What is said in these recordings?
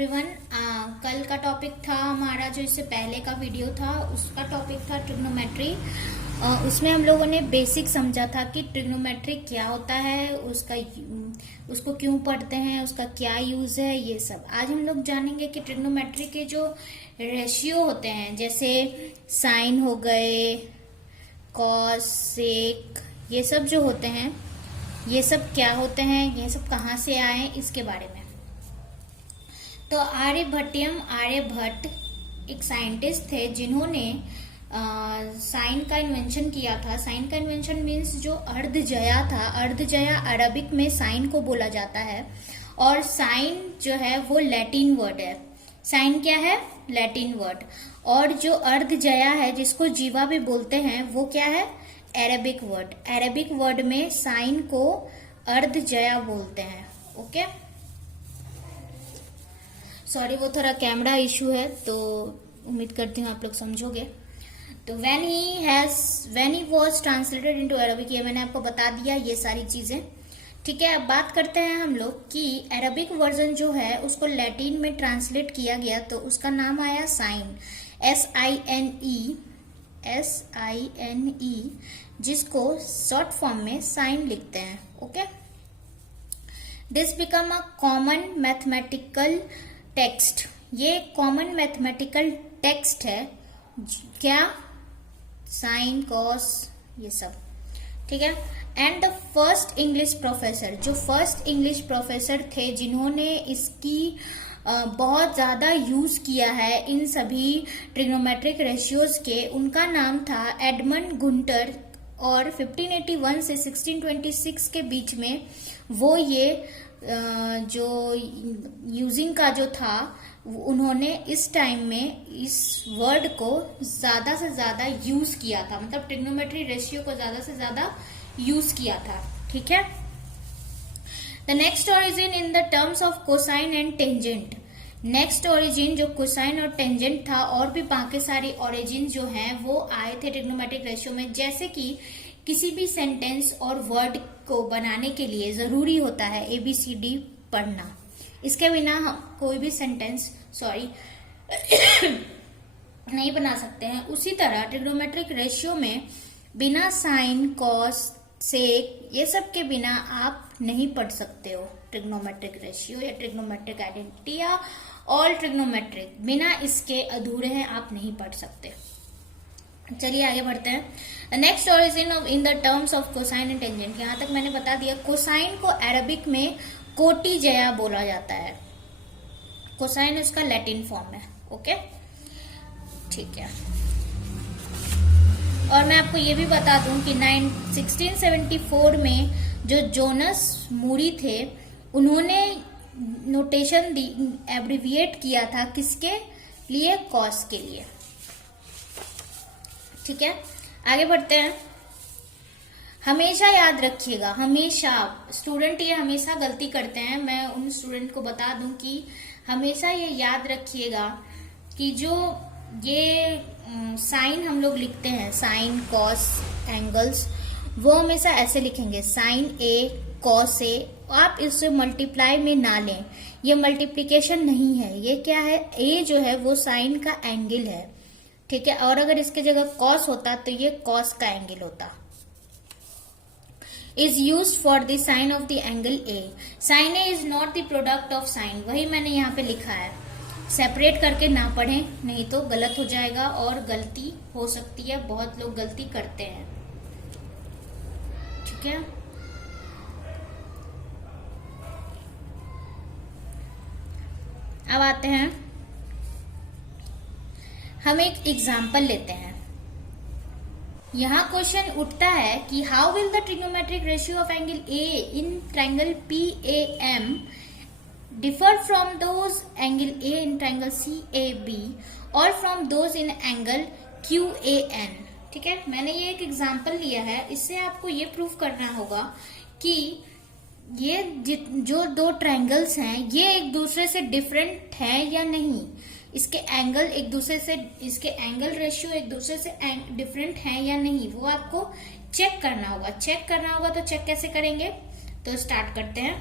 Everyone. कल का topic था हमारा, जो इससे पहले का वीडियो था उसका टॉपिक था ट्रिग्नोमेट्री। उसमें हम लोगों ने बेसिक समझा था कि ट्रिग्नोमेट्री क्या होता है, उसको क्यों पढ़ते हैं, उसका क्या यूज है, ये सब आज हम लोग जानेंगे। कि ट्रिग्नोमेट्री के जो रेशियो होते हैं, जैसे साइन हो गए, कॉस, सेक, ये सब जो होते हैं, ये सब क्या होते हैं, ये सब कहाँ से आए, इसके बारे में। तो आर्यभट्ट एक साइंटिस्ट थे जिन्होंने साइन का इन्वेंशन किया था। साइन का इन्वेंशन मीन्स जो अर्धजया था, अर्धजया अरबिक में साइन को बोला जाता है, और साइन जो है वो लैटिन वर्ड है। साइन क्या है? Latin word. और जो अर्धजया है, जिसको जीवा भी बोलते हैं, वो क्या है? Arabic word. अरेबिक वर्ड में साइन को अर्धजया बोलते हैं। ओके, सॉरी, वो थोड़ा कैमरा इशू है, तो उम्मीद करती हूँ आप लोग समझोगे। तो when he was translated into Arabic, ये मैंने आपको बता दिया ये सारी चीजें। ठीक है, अब बात करते हैं हम लोग कि अरबिक वर्जन जो है उसको लैटिन में ट्रांसलेट किया गया, तो उसका नाम आया साइन, SINE, जिसको शॉर्ट फॉर्म में साइन लिखते हैं। Okay, this become a common mathematical text. ये कॉमन मैथमेटिकल टेक्स्ट है। क्या? साइन, कॉस, ये सब। ठीक है। And the first English professor, जो फर्स्ट इंग्लिश प्रोफेसर थे जिन्होंने इसकी बहुत ज्यादा यूज किया है इन सभी ट्रिग्नोमेट्रिक रेशियोज के, उनका नाम था एडमंड गुंटर। और 1581 से 1626 के बीच में वो ये जो यूजिंग का जो था, उन्होंने इस टाइम में इस वर्ड को ज्यादा से ज्यादा यूज किया था, मतलब ट्रिग्नोमेट्री रेशियो को ज्यादा से ज्यादा यूज किया था। ठीक है। The next origin in the terms of cosine and tangent. Next origin जो कोसाइन और टेंजेंट था, और भी बाकी सारी ओरिजिन जो हैं वो आए थे ट्रिग्नोमेट्रिक रेशियो में। जैसे कि किसी भी सेंटेंस और वर्ड को बनाने के लिए जरूरी होता है ABCD पढ़ना, इसके बिना हम कोई भी सेंटेंस नहीं बना सकते हैं। उसी तरह ट्रिग्नोमेट्रिक रेशियो में बिना साइन, कॉस, सेक, ये सब के बिना आप नहीं पढ़ सकते हो ट्रिग्नोमेट्रिक रेशियो या ट्रिग्नोमेट्रिक आइडेंटिटी या ऑल ट्रिग्नोमेट्रिक। बिना इसके अधूरे हैं, आप नहीं पढ़ सकते। चलिए आगे बढ़ते हैं। Next origin of in the terms of cosine and tangent. यहां तक मैंने बता दिया। कोसाइन को अरबिक में कोटि जया बोला जाता है। कोसाइन इसका लैटिन फॉर्म है। ओके, ठीक है। और मैं आपको ये भी बता दूं कि 1674 में जो जोनस मूरी थे, उन्होंने नोटेशन दी, एब्रिविएट किया था किसके लिए? कॉस के लिए। ठीक है, आगे बढ़ते हैं। हमेशा याद रखिएगा, हमेशा स्टूडेंट ये हमेशा गलती करते हैं, मैं उन स्टूडेंट को बता दूं कि हमेशा ये याद रखिएगा कि जो ये साइन हम लोग लिखते हैं, साइन, कॉस, एंगल्स, वो हमेशा ऐसे लिखेंगे, साइन A, कॉस A। आप इससे मल्टीप्लाई में ना लें, ये मल्टीप्लीकेशन नहीं है। ये क्या है? A जो है वो साइन का एंगल है। ठीक है, और अगर इसके जगह कॉस होता तो ये कॉस का एंगल होता। Is use for the sine of the angle A। Sine A is not the product of sine. वही मैंने यहाँ पे लिखा है, सेपरेट करके ना पढ़ें, नहीं तो गलत हो जाएगा और गलती हो सकती है। बहुत लोग गलती करते हैं। ठीक है, अब आते हैं, हम एक एग्जाम्पल लेते हैं। यहाँ क्वेश्चन उठता है कि how will the trigonometric ratio of angle A in triangle PAM differ from those angle A in triangle CAB और from those in angle QAN। ठीक है, मैंने ये एक एग्जाम्पल लिया है, इससे आपको ये प्रूफ करना होगा कि ये जो दो ट्रायंगल्स हैं ये एक दूसरे से डिफरेंट हैं या नहीं, इसके एंगल एक दूसरे से, इसके एंगल रेशियो एक दूसरे से डिफरेंट हैं या नहीं, वो आपको चेक करना होगा। चेक करना होगा तो चेक कैसे करेंगे? तो स्टार्ट करते हैं।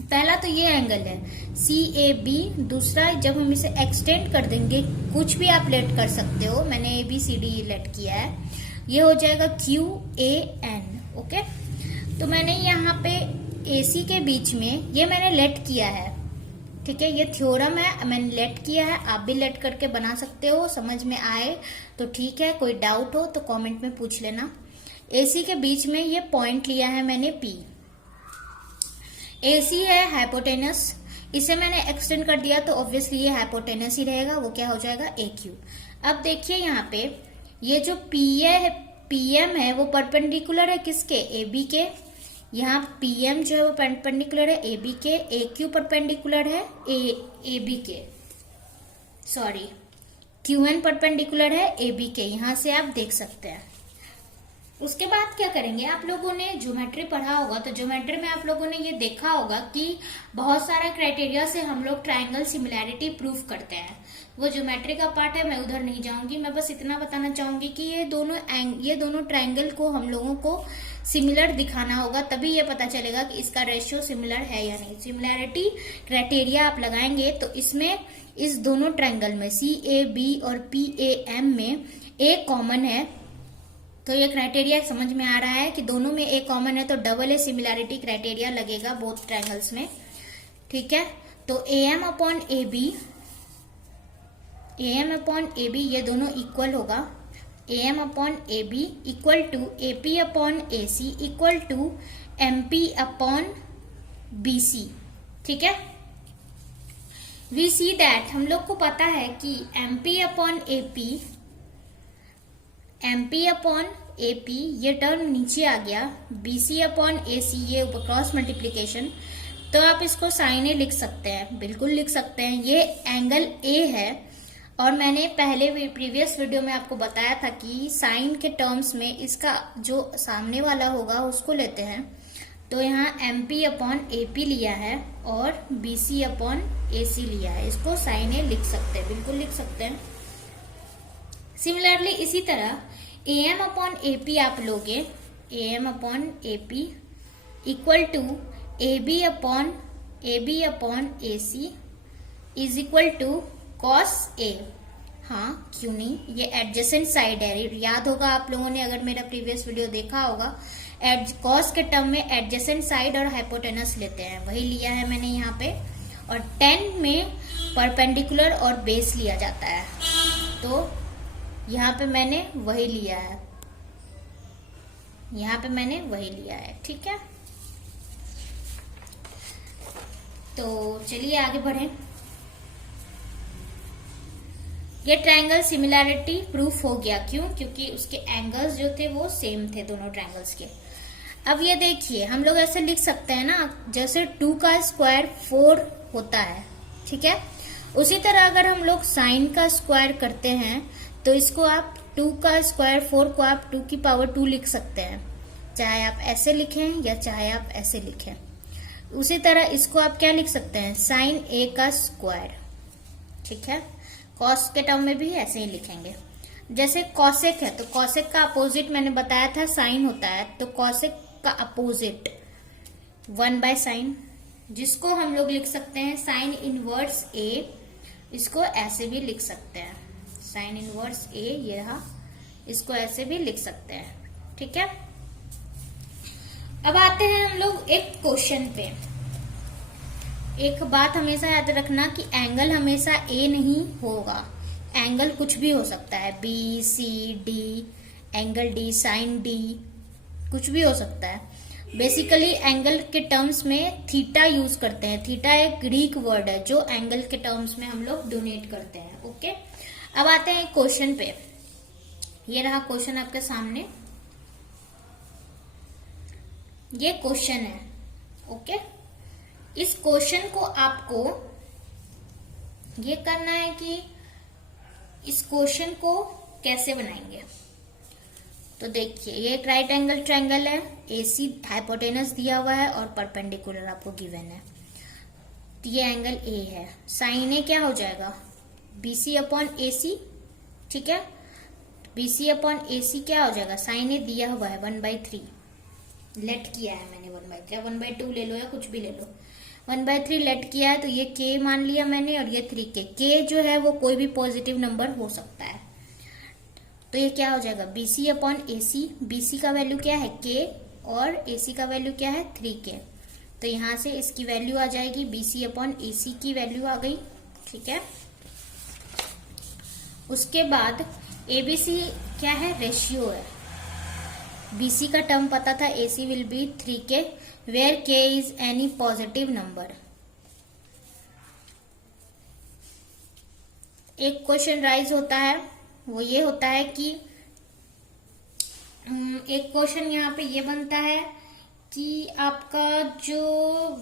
पहला तो ये एंगल है CAB, दूसरा जब हम इसे एक्सटेंड कर देंगे, कुछ भी आप लेट कर सकते हो, मैंने ABCD लेट किया है, ये हो जाएगा QAN। ओके, तो मैंने यहाँ पे AC के बीच में ये मैंने लेट किया है, ठीक है, ये थ्योरम है, मैंने लेट किया है, आप भी लेट करके बना सकते हो, समझ में आए तो ठीक है, कोई डाउट हो तो कमेंट में पूछ लेना। AC के बीच में ये पॉइंट लिया है मैंने P, AC है हाइपोटेनस, इसे मैंने एक्सटेंड कर दिया तो ऑब्वियसली ये हाइपोटेनस ही रहेगा, वो क्या हो जाएगा AQ। अब देखिए यहाँ पे ये जो PM है वो परपेंडिकुलर है किसके, AB के, यहाँ PM जो है वो परपेंडिकुलर है AB के, AQ परपेंडिकुलर है AB के, सॉरी QN परपेंडिकुलर है AB के, यहां से आप देख सकते हैं। उसके बाद क्या करेंगे, आप लोगों ने ज्योमेट्री पढ़ा होगा, तो ज्योमेट्री में आप लोगों ने ये देखा होगा कि बहुत सारा क्राइटेरिया से हम लोग ट्रायंगल सिमिलैरिटी प्रूफ करते हैं। वो ज्योमेट्री का पार्ट है, मैं उधर नहीं जाऊंगी, मैं बस इतना बताना चाहूंगी कि ये दोनों ट्रायंगल को हम लोगों को सिमिलर दिखाना होगा, तभी ये पता चलेगा कि इसका रेशियो सिमिलर है या नहीं। सिमिलैरिटी क्राइटेरिया आप लगाएंगे तो इसमें इस दोनों ट्रायंगल में CAB और PAM में A कॉमन है, तो ये क्राइटेरिया समझ में आ रहा है कि दोनों में A कॉमन है, तो डबल A सिमिलैरिटी क्राइटेरिया लगेगा बोथ ट्रायंगल्स में, ठीक है। तो AM अपॉन AB ये दोनों इक्वल होगा, AM upon AB equal to AP upon AC equal to MP upon BC, ठीक है। वी सी दैट, हम लोग को पता है कि MP अपॉन AP ये टर्म नीचे आ गया, BC अपॉन AC ये क्रॉस मल्टीप्लीकेशन, तो आप इसको साइन ए लिख सकते हैं, बिल्कुल लिख सकते हैं। ये एंगल A है, और मैंने पहले प्रीवियस वीडियो में आपको बताया था कि साइन के टर्म्स में इसका जो सामने वाला होगा उसको लेते हैं, तो यहाँ MP अपॉन AP लिया है और BC अपॉन AC लिया है, इसको साइन ए लिख सकते हैं, बिल्कुल लिख सकते हैं। सिमिलरली इसी तरह AM अपॉन AP आप लोगे, AM upon AP equal to AB upon AC is equal to cos A। हाँ क्यों नहीं, ये एडजेसेंट साइड है, याद होगा आप लोगों ने अगर मेरा प्रीवियस वीडियो देखा होगा, कॉस के टर्म में एडजेसेंट साइड और हाइपोटेनस लेते हैं, वही लिया है मैंने यहाँ पे। और 10 में परपेंडिकुलर और बेस लिया जाता है, तो यहाँ पे मैंने वही लिया है, ठीक है। तो चलिए आगे बढ़ें। ये ट्रायंगल सिमिलैरिटी प्रूफ हो गया, क्यों, क्योंकि उसके एंगल्स जो थे वो सेम थे दोनों ट्रायंगल्स के। अब ये देखिए हम लोग ऐसे लिख सकते हैं ना, जैसे 2 का स्क्वायर 4 होता है, ठीक है, उसी तरह अगर हम लोग साइन का स्क्वायर करते हैं तो इसको आप 2 का स्क्वायर 4 को आप 2 की पावर 2 लिख सकते हैं, चाहे आप ऐसे लिखें या चाहे आप ऐसे लिखें। उसी तरह इसको आप क्या लिख सकते हैं, साइन A का स्क्वायर, ठीक है। कॉस के टर्म में भी ऐसे ही लिखेंगे। जैसे कॉसेक है, तो कॉसेक का अपोजिट मैंने बताया था साइन होता है, तो कॉसेक का अपोजिट 1/sin, जिसको हम लोग लिख सकते हैं साइन इनवर्स A, इसको ऐसे भी लिख सकते हैं, साइन इनवर्स A ये रहा, इसको ऐसे भी लिख सकते हैं, ठीक है। अब आते हैं हम लोग एक क्वेश्चन पे। एक बात हमेशा याद रखना कि एंगल हमेशा A नहीं होगा, एंगल कुछ भी हो सकता है, B, C, D, angle D, sine D, कुछ भी हो सकता है। बेसिकली एंगल के टर्म्स में थीटा यूज करते हैं, थीटा एक ग्रीक वर्ड है जो एंगल के टर्म्स में हम लोग डोनेट करते हैं, ओके। अब आते हैं क्वेश्चन पे, ये रहा क्वेश्चन आपके सामने, ये क्वेश्चन है, ओके। इस क्वेश्चन को आपको ये करना है कि इस क्वेश्चन को कैसे बनाएंगे। तो देखिए ये एक राइट एंगल ट्रायंगल है, AC हाइपोटेनस दिया हुआ है और परपेंडिकुलर आपको गिवन है, तो ये एंगल A है। साइन A क्या हो जाएगा, BC अपॉन AC, ठीक है। BC अपॉन AC क्या हो जाएगा, साइन A दिया हुआ है 1/3, लेट किया है मैंने 1/3, 1/2 ले लो या कुछ भी ले लो, 1/3 लेट किया है तो ये k मान लिया मैंने और ये 3k। k जो है वो कोई भी पॉजिटिव नंबर हो सकता है। तो ये क्या हो जाएगा, BC अपॉन AC। BC का वैल्यू क्या है k और AC का वैल्यू क्या है 3k। तो यहां से इसकी वैल्यू आ जाएगी, BC अपॉन AC की वैल्यू आ गई। ठीक है, उसके बाद ABC क्या है, रेशियो है। BC का टर्म पता था, AC will be 3k where k is any positive number. एक क्वेश्चन राइज होता है, वो ये होता है कि एक क्वेश्चन यहाँ पे ये बनता है कि आपका जो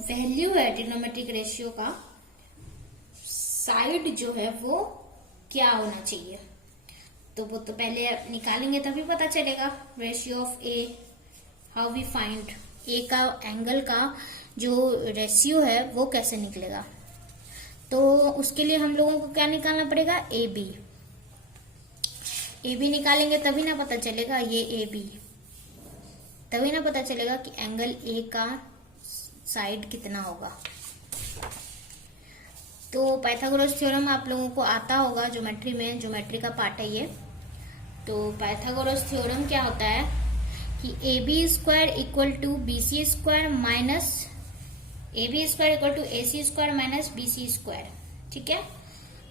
वैल्यू है ट्रिग्नोमेट्रिक रेशियो का, साइड जो है वो क्या होना चाहिए। तो वो तो पहले निकालेंगे तभी पता चलेगा। Ratio of A, how we find A का एंगल का जो रेशियो है वो कैसे निकलेगा। तो उसके लिए हम लोगों को क्या निकालना पड़ेगा, ए बी। ए बी निकालेंगे तभी ना पता चलेगा, ये ए बी, तभी ना पता चलेगा कि एंगल ए का साइड कितना होगा। तो पाइथागोरस थ्योरम आप लोगों को आता होगा ज्योमेट्री में, ज्योमेट्री का पार्ट है ये। तो पाइथागोरस थ्योरम क्या होता है कि A B square equal to B C square minus A B square equal to A C square minus B C square. ठीक है,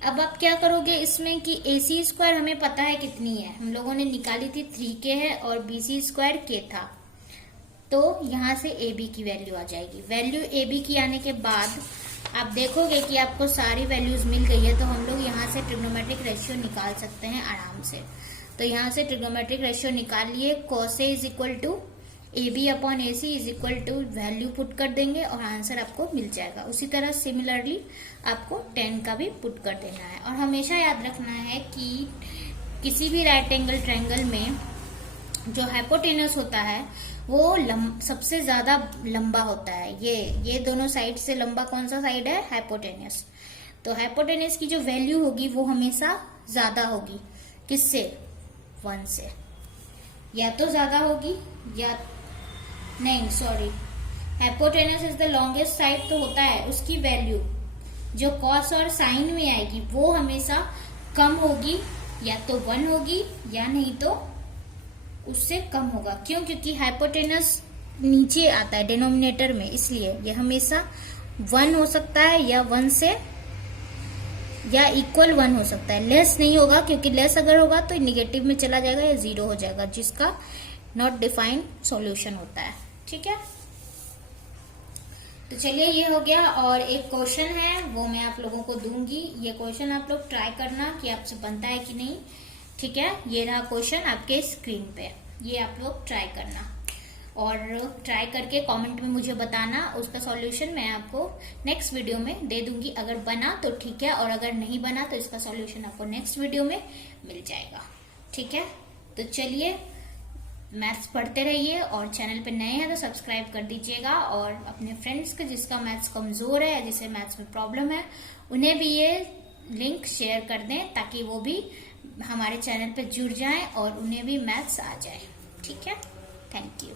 अब आप क्या करोगे इसमें कि ए सी स्क्वायर हमें पता है कितनी है, हम लोगों ने निकाली थी 3k है और बी सी स्क्वायर k था। तो यहां से ए बी की वैल्यू आ जाएगी। वैल्यू ए बी की आने के बाद आप देखोगे कि आपको सारी वैल्यूज मिल गई है। तो हम लोग यहाँ से ट्रिग्नोमेट्रिक रेशियो निकाल सकते हैं आराम से। तो यहाँ से ट्रिग्नोमेट्रिक रेशियो निकाल लिए, cos A is equal to A B upon A C is equal to value put कर देंगे और आंसर आपको मिल जाएगा। उसी तरह सिमिलरली आपको tan का भी पुट कर देना है। और हमेशा याद रखना है कि किसी भी राइट एंगल ट्रायंगल में जो हाइपोटेनस होता है वो सबसे ज्यादा लंबा होता है। ये दोनों साइड से लंबा कौन सा साइड है, हाइपोटेनस। तो हाइपोटेनस की जो वैल्यू होगी वो हमेशा ज्यादा होगी, किससे, 1 से। या तो ज्यादा होगी या नहीं, sorry, hypotenuse is the longest side तो होता है, उसकी वैल्यू जो कॉस और साइन में आएगी वो हमेशा कम होगी, या तो 1 होगी या नहीं तो उससे कम होगा। क्यों, क्योंकि हाइपोटेनस नीचे आता है डिनोमिनेटर में, इसलिए ये हमेशा 1 हो सकता है या 1 से या इक्वल 1 हो सकता है। लेस नहीं होगा, क्योंकि लेस अगर होगा तो निगेटिव में चला जाएगा या 0 हो जाएगा, जिसका नॉट डिफाइंड सॉल्यूशन होता है। ठीक है, तो चलिए ये हो गया। और एक क्वेश्चन है वो मैं आप लोगों को दूंगी, ये क्वेश्चन आप लोग ट्राई करना कि आपसे बनता है कि नहीं। ठीक है, ये रहा क्वेश्चन आपके स्क्रीन पे, ये आप लोग ट्राई करना और ट्राई करके कमेंट में मुझे बताना। उसका सॉल्यूशन मैं आपको नेक्स्ट वीडियो में दे दूंगी। अगर बना तो ठीक है, और अगर नहीं बना तो इसका सॉल्यूशन आपको नेक्स्ट वीडियो में मिल जाएगा। ठीक है, तो चलिए मैथ्स पढ़ते रहिए और चैनल पे नए हैं तो सब्सक्राइब कर दीजिएगा। और अपने फ्रेंड्स के जिसका मैथ्स कमजोर है, जिसे मैथ्स में प्रॉब्लम है, उन्हें भी ये लिंक शेयर कर दें ताकि वो भी हमारे चैनल पे जुड़ जाएं और उन्हें भी मैथ्स आ जाए। ठीक है, थैंक यू।